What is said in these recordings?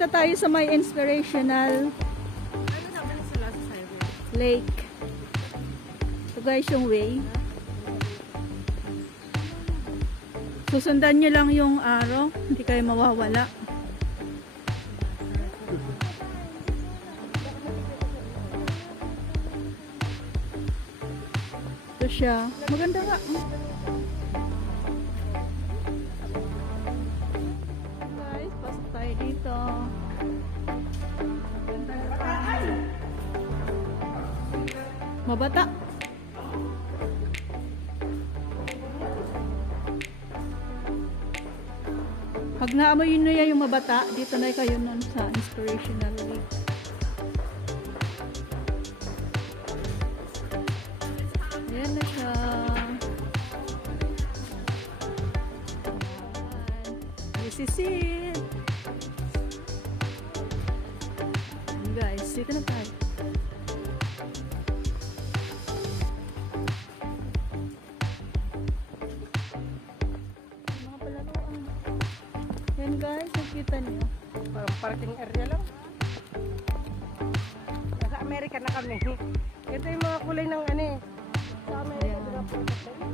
Punta tayo sa may inspirational Ano naman sila sa highway? lake. Ito guys yung way. Susundan nyo lang yung araw. Hindi kayo mawawala. Ito siya. Maganda nga. Guys, pasok tayo dito. Mabata. Pag naamoy nyo yan yung mabata, dito na kayo nun sa inspirational lake. Ayan na siya. This is it. Ayan guys, dito na tayo. Mga palaruan. Ayan guys, nakita niyo. Parang parking area lang. Nasa Amerika na kami. Ito yung mga kulay ng ano eh. Sa Amerika Ayan. din ang product tayo.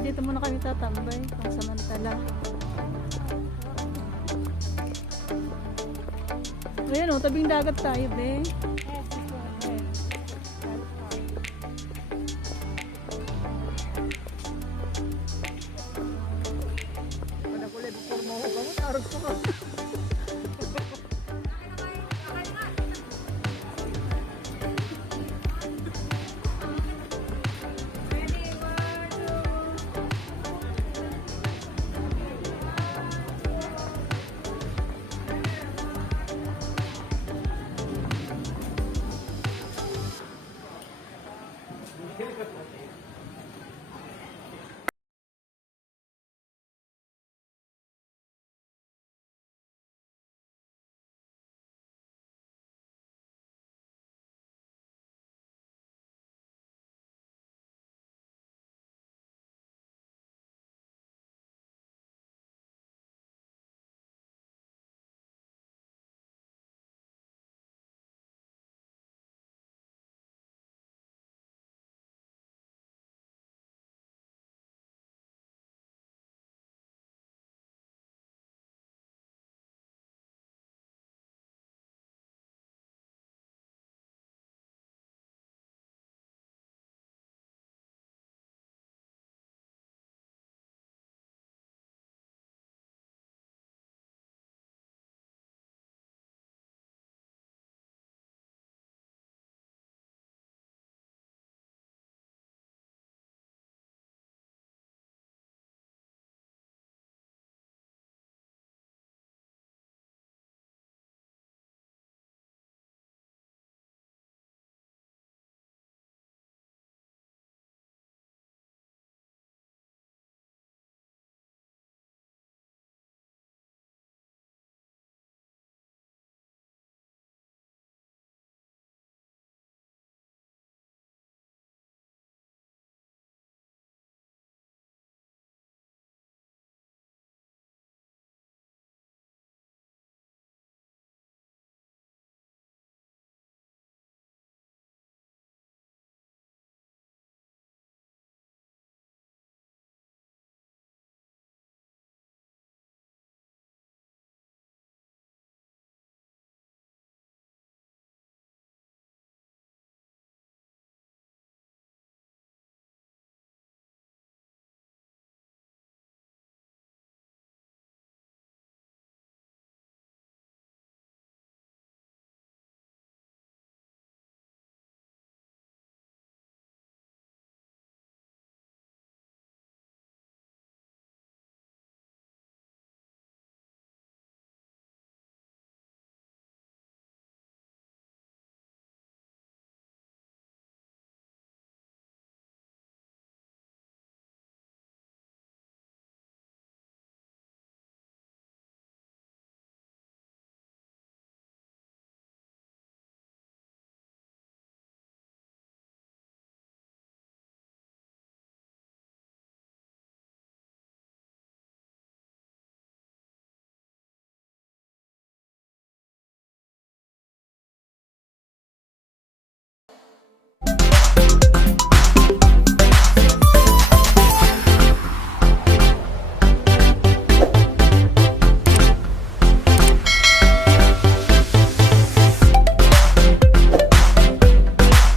Dito muna kami tatambay pang samantala. Ayan o, tabing dagat tayo, be.